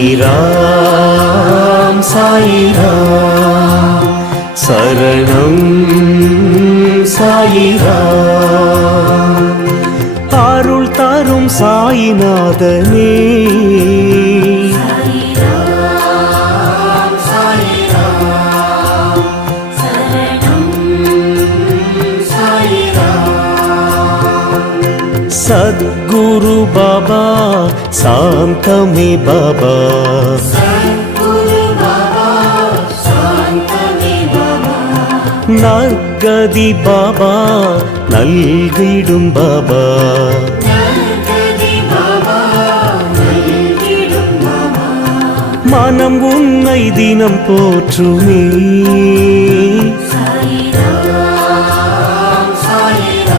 சாயிராம் சாயிராம் சரணம் சாயிராம் அருள் தரும் சாயிநாதனே सद्गुरु बाबा शांतमे बाबा नर्गदि बाबा नल्गिडुम बाबा मनम उन्नै दिनम पोற்றுமே